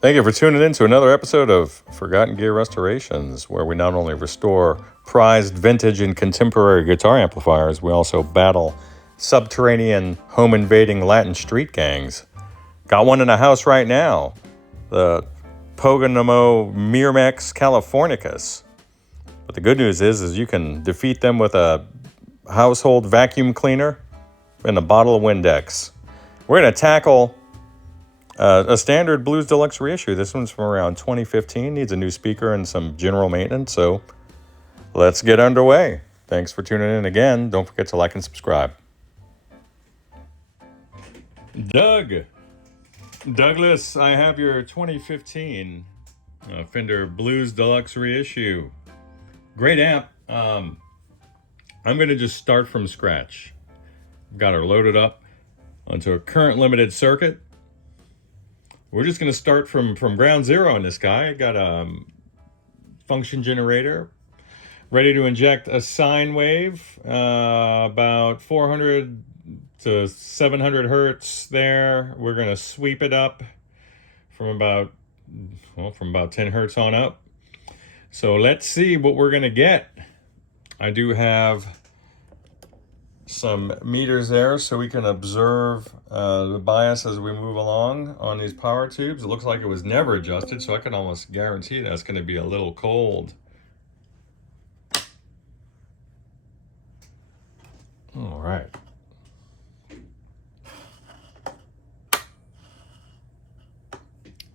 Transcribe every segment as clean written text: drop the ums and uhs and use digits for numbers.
Thank you for tuning in to another episode of Forgotten Gear Restorations, where we not only restore prized vintage and contemporary guitar amplifiers, we also battle subterranean, home-invading Latin street gangs. Got one in the house right now, the Pogonamo Myrmex Californicus. But the good news is you can defeat them with a household vacuum cleaner and a bottle of Windex. We're going to tackle a standard Blues Deluxe reissue. This one's from around 2015, needs a new speaker and some general maintenance, so let's get underway. Thanks for tuning in again. Don't forget to like and subscribe. Douglas, I have your 2015 Fender Blues Deluxe reissue. Great amp. I'm going to just start from scratch. Got her loaded up onto a current limited circuit. We're just going to start from ground zero on this guy. I got a function generator ready to inject a sine wave, about 400 to 700 hertz there. We're going to sweep it up from about 10 hertz on up. So let's see what we're going to get. I do have some meters there so we can observe the bias as we move along on these power tubes. It looks like it was never adjusted, so I can almost guarantee that's going to be a little cold. All right.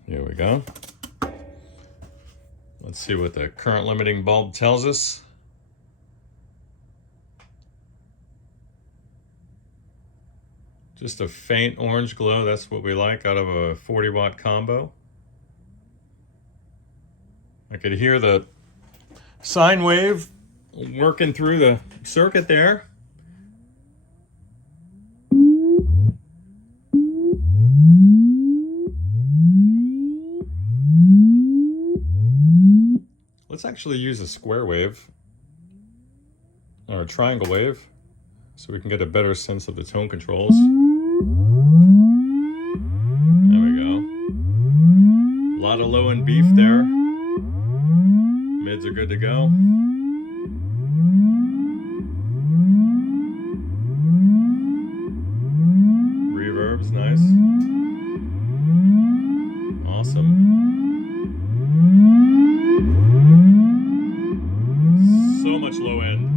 Here we go. Let's see what the current limiting bulb tells us. Just a faint orange glow, that's what we like out of a 40 watt combo. I could hear the sine wave working through the circuit there. Let's actually use a square wave or a triangle wave so we can get a better sense of the tone controls. There we go. A lot of low end beef there. Mids are good to go. Reverb's nice. Awesome. So much low end.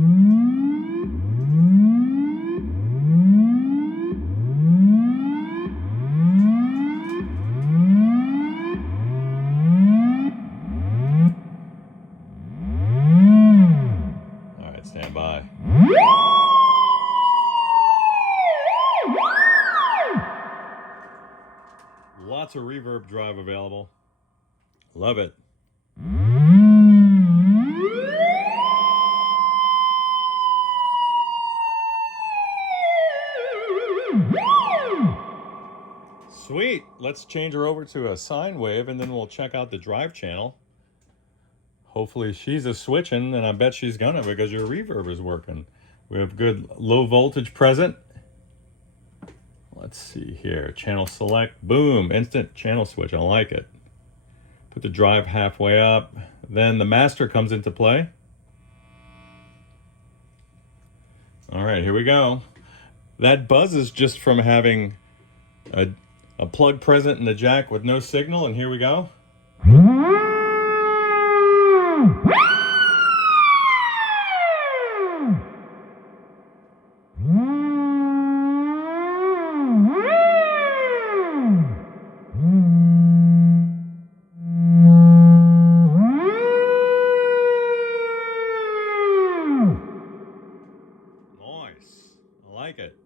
All right, stand by. Lots of reverb drive available. Love it. Sweet. Let's change her over to a sine wave and then we'll check out the drive channel. Hopefully she's a switching, and I bet she's gonna because your reverb is working. We have good low voltage present. Let's see here. Channel select. Boom. Instant channel switch. I like it. Put the drive halfway up. Then the master comes into play. All right, here we go. That buzzes just from having a plug present in the jack with no signal, and here we go. Nice. I like it.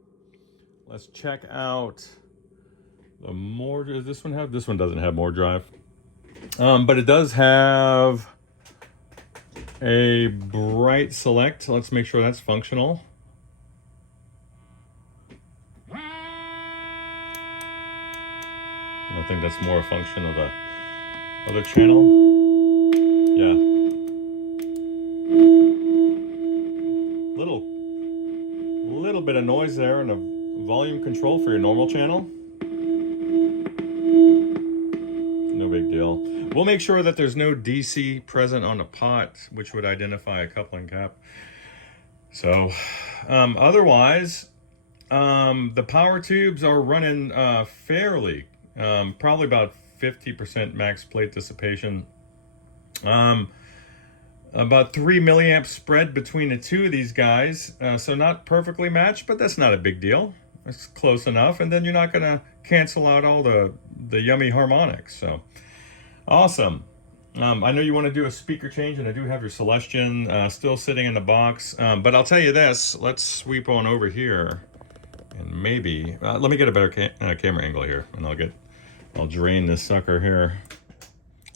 Let's check out the more. Does this one have? This one doesn't have more drive, but it does have a bright select. Let's make sure that's functional. I think that's more a function of the other channel. Yeah. Little bit of noise there and a volume control for your normal channel. No big big deal. We'll make sure that there's no DC present on the pot, which would identify a coupling cap. So otherwise, the power tubes are running fairly, probably about 50% max plate dissipation. About 3 milliamps spread between the two of these guys, so not perfectly matched, but that's not a big deal. It's close enough, and then you're not going to cancel out all the yummy harmonics. So awesome. I know you want to do a speaker change, and I do have your Celestion still sitting in the box, but I'll tell you this. Let's sweep on over here, and maybe let me get a better camera angle here, and I'll drain this sucker here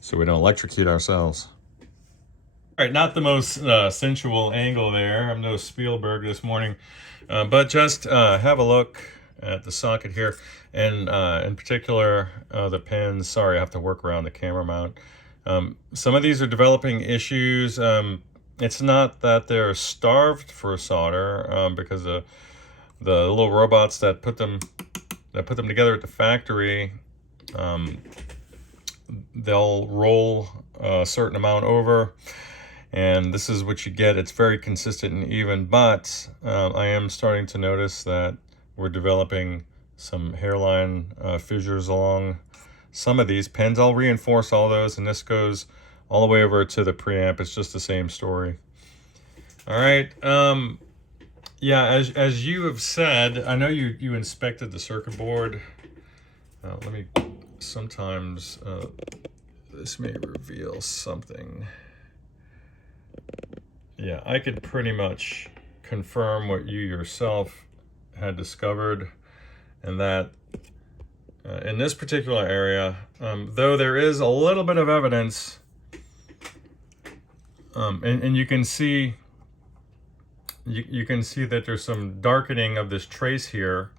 so we don't electrocute ourselves. All right, not the most sensual angle there. I'm no Spielberg this morning, but just have a look at the socket here, and in particular the pins. Sorry, I have to work around the camera mount. Some of these are developing issues. It's not that they're starved for solder, because the little robots that put them together at the factory, they'll roll a certain amount over, and this is what you get. It's very consistent and even, but I am starting to notice that we're developing some hairline fissures along some of these pins. I'll reinforce all those, and this goes all the way over to the preamp. It's just the same story. All right. Yeah, as you have said, I know you inspected the circuit board. Let me, sometimes this may reveal something. Yeah, I could pretty much confirm what you yourself had discovered, and that in this particular area, though there is a little bit of evidence, and you can see that there's some darkening of this trace here.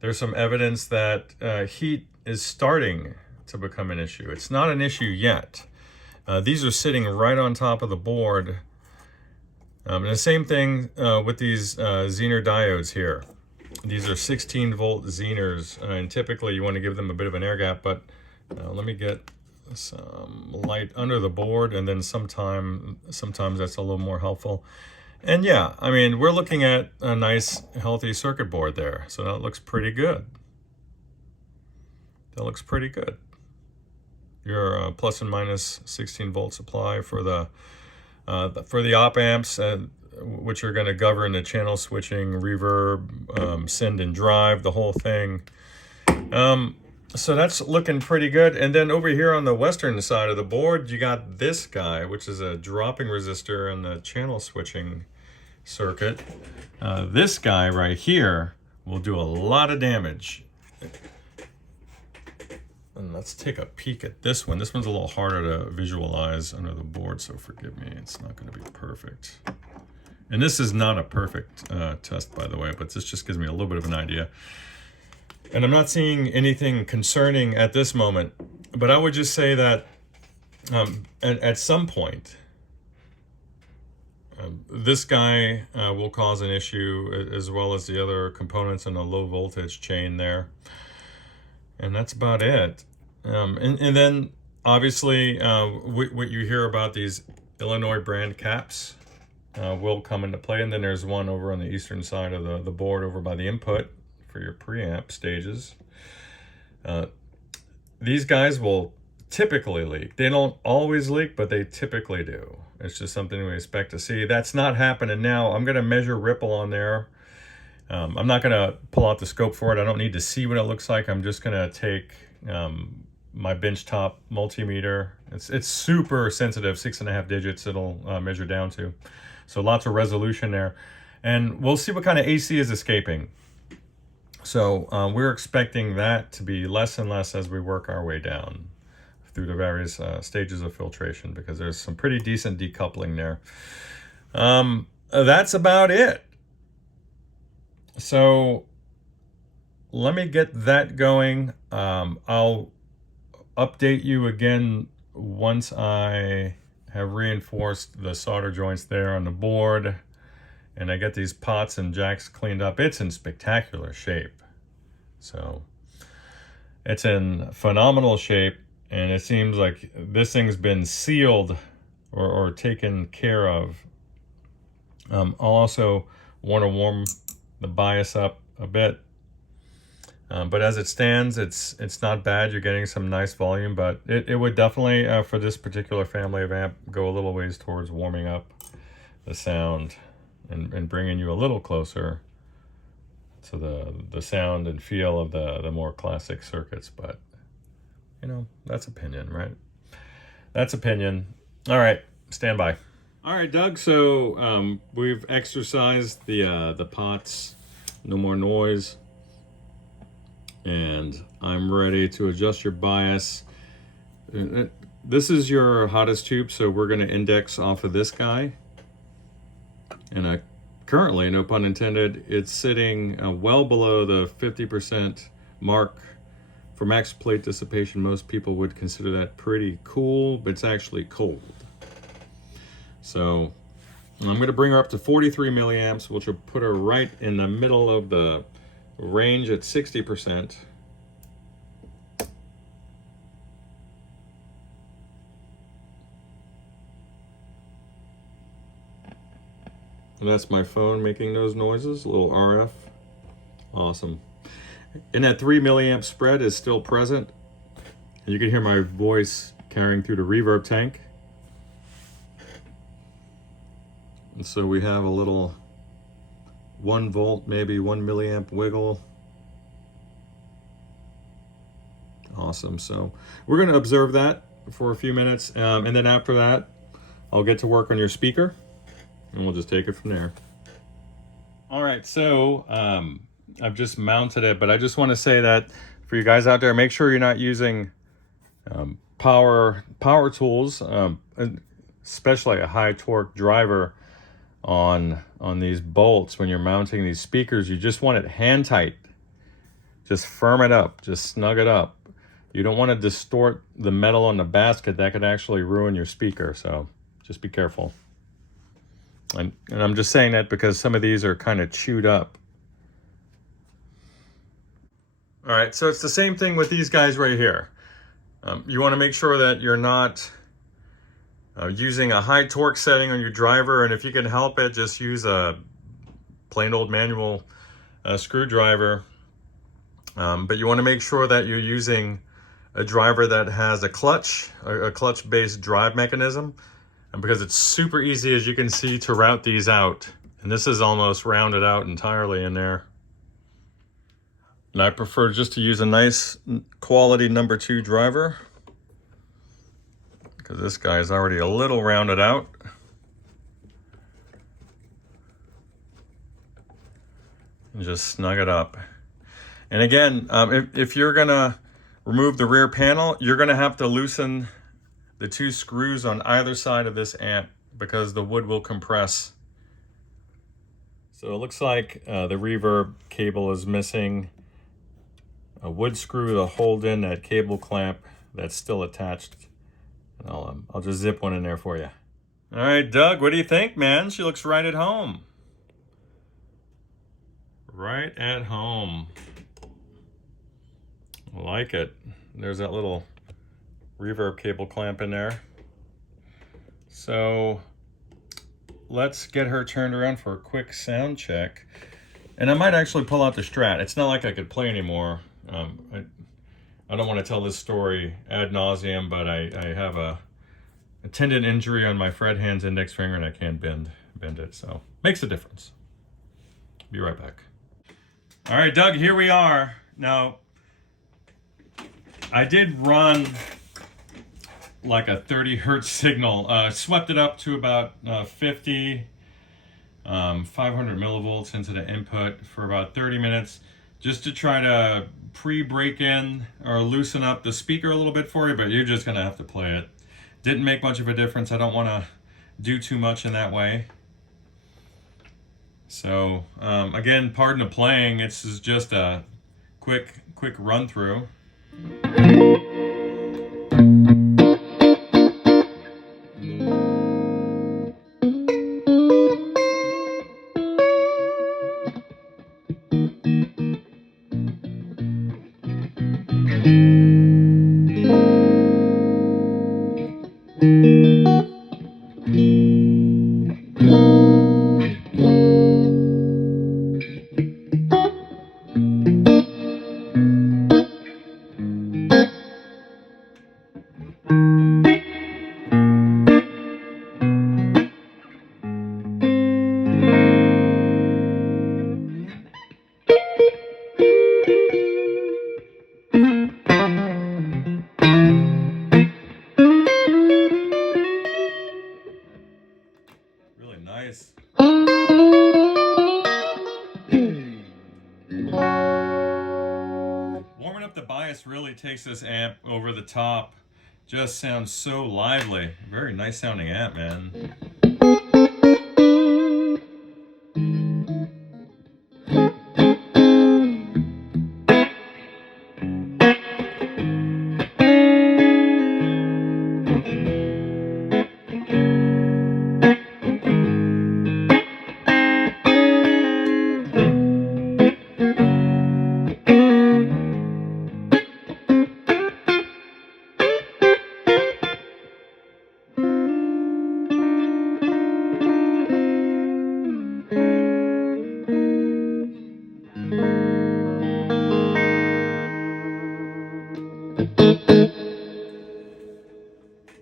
There's some evidence that heat is starting to become an issue. It's not an issue yet. These are sitting right on top of the board. And the same thing with these Zener diodes here. These are 16 volt Zeners, and typically you want to give them a bit of an air gap, but let me get some light under the board, and then sometimes that's a little more helpful. And yeah, I mean, we're looking at a nice healthy circuit board there, so that looks pretty good. That looks pretty good. Your plus and minus 16 volt supply for the op amps, which are going to govern the channel switching, reverb, send and drive, the whole thing. So that's looking pretty good. And then over here on the western side of the board, you got this guy, which is a dropping resistor in the channel switching circuit. This guy right here will do a lot of damage. And let's take a peek at this one. This one's a little harder to visualize under the board, so forgive me. It's not going to be perfect. And this is not a perfect test, by the way, but this just gives me a little bit of an idea. And I'm not seeing anything concerning at this moment, but I would just say that at some point, this guy will cause an issue, as well as the other components in the low voltage chain there. And that's about it. And then obviously what you hear about these Illinois brand caps will come into play. And then there's one over on the eastern side of the board over by the input for your preamp stages. These guys will typically leak. They don't always leak, but they typically do. It's just something we expect to see. That's not happening now. I'm going to measure ripple on there. I'm not going to pull out the scope for it. I don't need to see what it looks like. I'm just going to take my benchtop multimeter. It's super sensitive, 6.5 digits it'll measure down to. So lots of resolution there. And we'll see what kind of AC is escaping. So we're expecting that to be less and less as we work our way down through the various stages of filtration, because there's some pretty decent decoupling there. That's about it. So let me get that going. I'll update you again once I have reinforced the solder joints there on the board and I get these pots and jacks cleaned up. It's in spectacular shape. So it's in phenomenal shape, And it seems like this thing's been sealed or taken care of. I'll also want to warm the bias up a bit. But as it stands, it's not bad. You're getting some nice volume, but it would definitely, for this particular family of amp, go a little ways towards warming up the sound and bringing you a little closer to the sound and feel of the more classic circuits. But, you know, that's opinion, right? That's opinion. All right, stand by. All right, Doug, so we've exercised the pots, no more noise. And I'm ready to adjust your bias. This is your hottest tube, so we're going to index off of this guy. And currently, no pun intended, it's sitting well below the 50% mark. For max plate dissipation, most people would consider that pretty cool, but it's actually cold. So I'm going to bring her up to 43 milliamps, which will put her right in the middle of the range at 60%. And that's my phone making those noises, a little RF. Awesome. And that 3 milliamp spread is still present. And you can hear my voice carrying through the reverb tank. And so we have a little 1 volt, maybe 1 milliamp wiggle. Awesome. So we're going to observe that for a few minutes. And then after that, I'll get to work on your speaker and we'll just take it from there. All right. So I've just mounted it, but I just want to say that for you guys out there, make sure you're not using power tools, especially a high torque driver on these bolts. When you're mounting these speakers, you just want it hand tight. Just firm it up, just snug it up. You don't want to distort the metal on the basket. That could actually ruin your speaker, so just be careful. And I'm just saying that because some of these are kind of chewed up. All right, so it's the same thing with these guys right here. You want to make sure that you're not using a high torque setting on your driver, and if you can help it, just use a plain old manual screwdriver. But you want to make sure that you're using a driver that has a clutch-based drive mechanism, and because it's super easy, as you can see, to route these out. And this is almost rounded out entirely in there. And I prefer just to use a nice quality number 2 driver, because this guy is already a little rounded out. And just snug it up. And again, if you're gonna remove the rear panel, you're gonna have to loosen the 2 screws on either side of this amp because the wood will compress. So it looks like the reverb cable is missing a wood screw to hold in that cable clamp that's still attached. And I'll just zip one in there for you. All right, Doug, what do you think, man? She looks right at home. Right at home. I like it. There's that little reverb cable clamp in there. So let's get her turned around for a quick sound check. And I might actually pull out the Strat. It's not like I could play anymore. I don't want to tell this story ad nauseum, but I have a tendon injury on my fret hand's index finger and I can't bend it. So makes a difference. Be right back. All right, Doug, here we are. Now, I did run like a 30 hertz signal, swept it up to about 50, 500 millivolts into the input for about 30 minutes, just to try to pre-break in or loosen up the speaker a little bit for you, but you're just gonna have to play it. Didn't make much of a difference. I don't wanna do too much in that way. So again, pardon the playing. This is just a quick run through. takes this amp over the top. Just sounds so lively. Very nice sounding amp, man.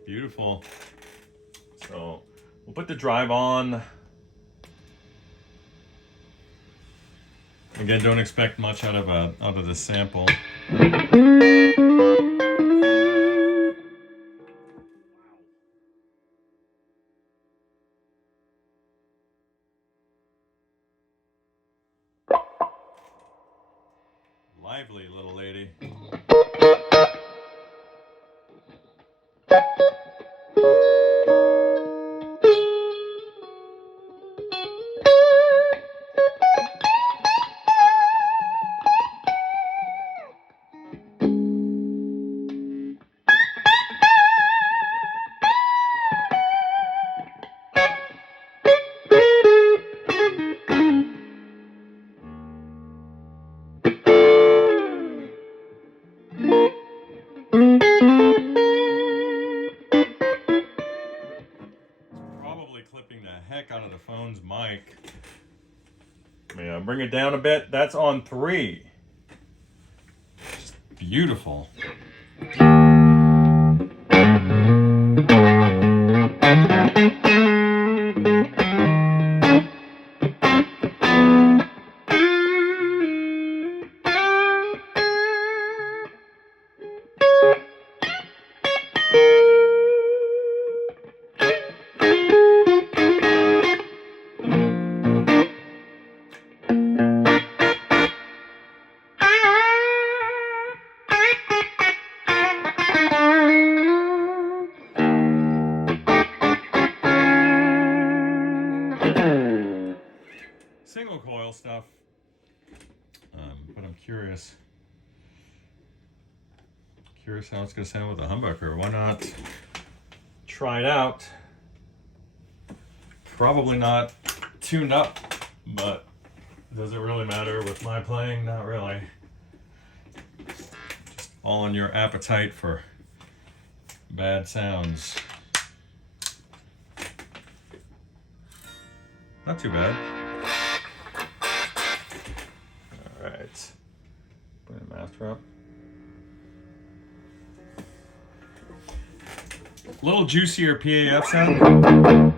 Beautiful. So we'll put the drive on. Again, don't expect much out of this sample. Lively little lady. Clipping the heck out of the phone's mic. May I bring it down a bit? That's on 3. Just beautiful. Single coil stuff, but I'm curious how it's going to sound with the humbucker. Why not try it out? Probably not tuned up, but does it really matter with my playing? Not really. Just all on your appetite for bad sounds. Not too bad. Alright. Put the master up. A little juicier PAF sound.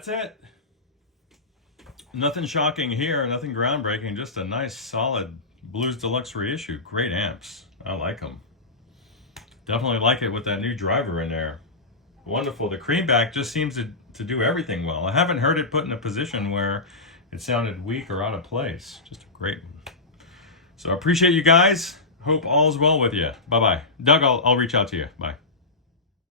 That's it. Nothing shocking here, nothing groundbreaking, just a nice solid Blues Deluxe reissue. Great amps. I like them. Definitely like it with that new driver in there. Wonderful. The creamback just seems to do everything well. I haven't heard it put in a position where it sounded weak or out of place. Just a great one. So I appreciate you guys. Hope all's well with you. Bye-bye. Doug, I'll reach out to you. Bye.